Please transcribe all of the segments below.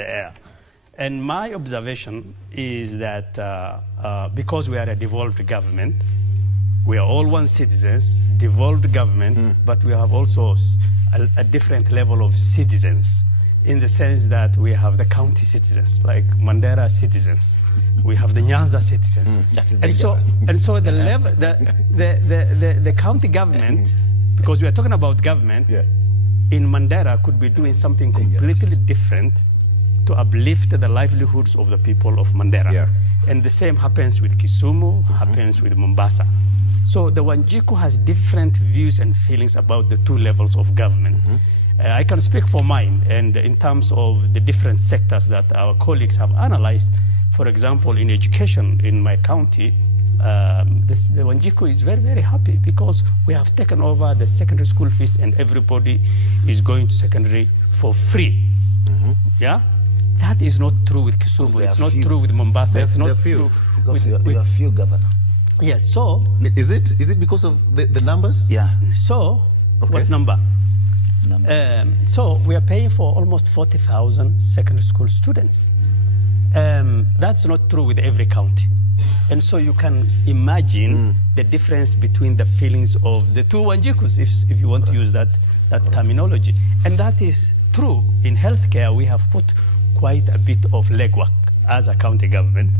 the air. And my observation is that because we are a devolved government, we are all one citizens, devolved government, but we have also a different level of citizens, in the sense that we have the county citizens, like Mandera citizens. We have the Nyanza citizens. And so the level, the county government, because we are talking about government, in Mandera could be doing something completely different to uplift the livelihoods of the people of Mandera. And the same happens with Kisumu, happens with Mombasa. So the Wanjiku has different views and feelings about the two levels of government. I can speak for mine, and in terms of the different sectors that our colleagues have analyzed. For example, in education in my county, the Wanjiku is very, very happy because we have taken over the secondary school fees and everybody is going to secondary for free. Yeah? That is not true with Kisumu. It's not true with Mombasa. It's not true because you are few, Governor. Yes, so... Is it because of the numbers? Yeah. So, what number? So we are paying for almost 40,000 secondary school students. That's not true with every county. And so you can imagine the difference between the feelings of the two Wanjikus, if you want to use that terminology. And that is true. In healthcare, we have put quite a bit of legwork as a county government.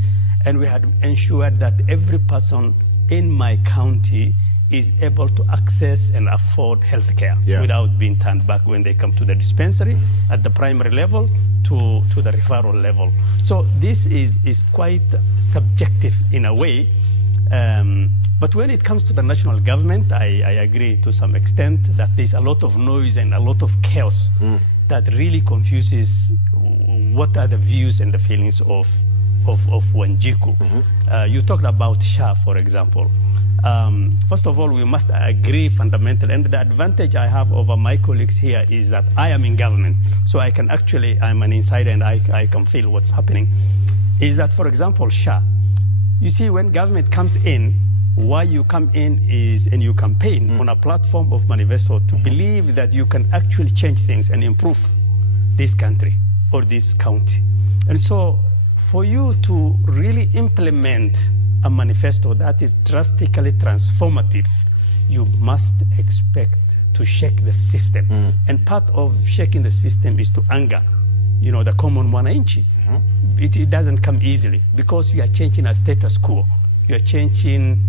And we had ensured that every person in my county is able to access and afford healthcare without being turned back when they come to the dispensary at the primary level to the referral level. So this is quite subjective in a way. But when it comes to the national government, I agree to some extent that there's a lot of noise and a lot of chaos that really confuses what are the views and the feelings of Wanjiku. You talked about SHA, for example. First of all, we must agree fundamentally, and the advantage I have over my colleagues here is that I am in government, so I can actually, I'm an insider and I can feel what's happening, is that, for example, SHA, you see, when government comes in, why you come in is, and you campaign on a platform of manifesto to believe that you can actually change things and improve this country or this county. And so, for you to really implement a manifesto that is drastically transformative, you must expect to shake the system. And part of shaking the system is to anger, the common mwananchi. It doesn't come easily because you are changing a status quo. You are changing,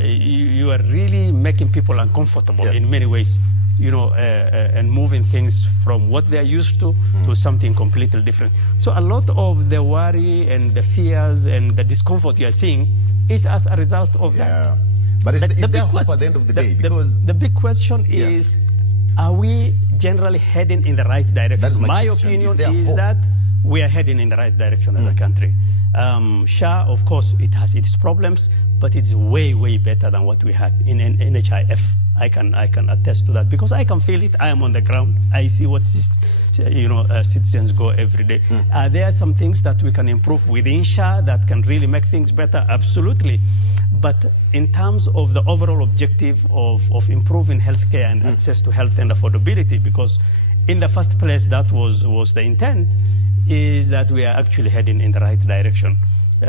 you are really making people uncomfortable in many ways, and moving things from what they are used to something completely different. So a lot of the worry and the fears and the discomfort you are seeing is as a result of that. But is there hope at the end of the day? Because the big question is, are we generally heading in the right direction? That's my opinion is that we are heading in the right direction as a country. SHA, of course, it has its problems, but it's way, way better than what we had in NHIF. I can attest to that because I can feel it. I am on the ground. I see what citizens go every day. There are some things that we can improve within SHA that can really make things better, absolutely. But in terms of the overall objective of improving healthcare and access to health and affordability, because in the first place that was the intent, is that we are actually heading in the right direction.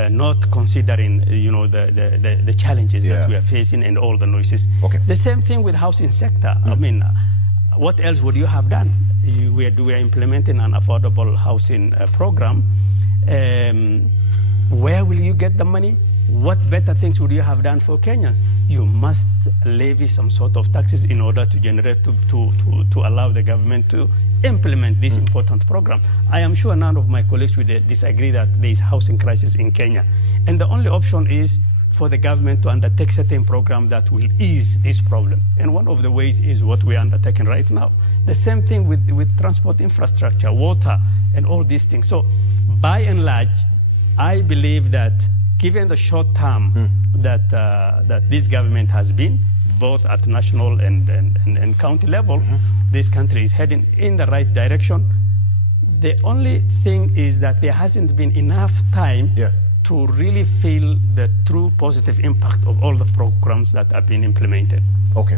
Not considering, the challenges that we are facing and all the noises. The same thing with housing sector. I mean, what else would you have done? We are implementing an affordable housing program. Where will you get the money? What better things would you have done for Kenyans? You must levy some sort of taxes in order to generate, to allow the government to implement this important program. I am sure none of my colleagues would disagree that there is housing crisis in Kenya. And the only option is for the government to undertake certain program that will ease this problem. And one of the ways is what we are undertaking right now. The same thing with transport infrastructure, water, and all these things. So by and large, I believe that given the short term that this government has been, both at national and county level, this country is heading in the right direction. The only thing is that there hasn't been enough time to really feel the true positive impact of all the programs that have been implemented. Okay.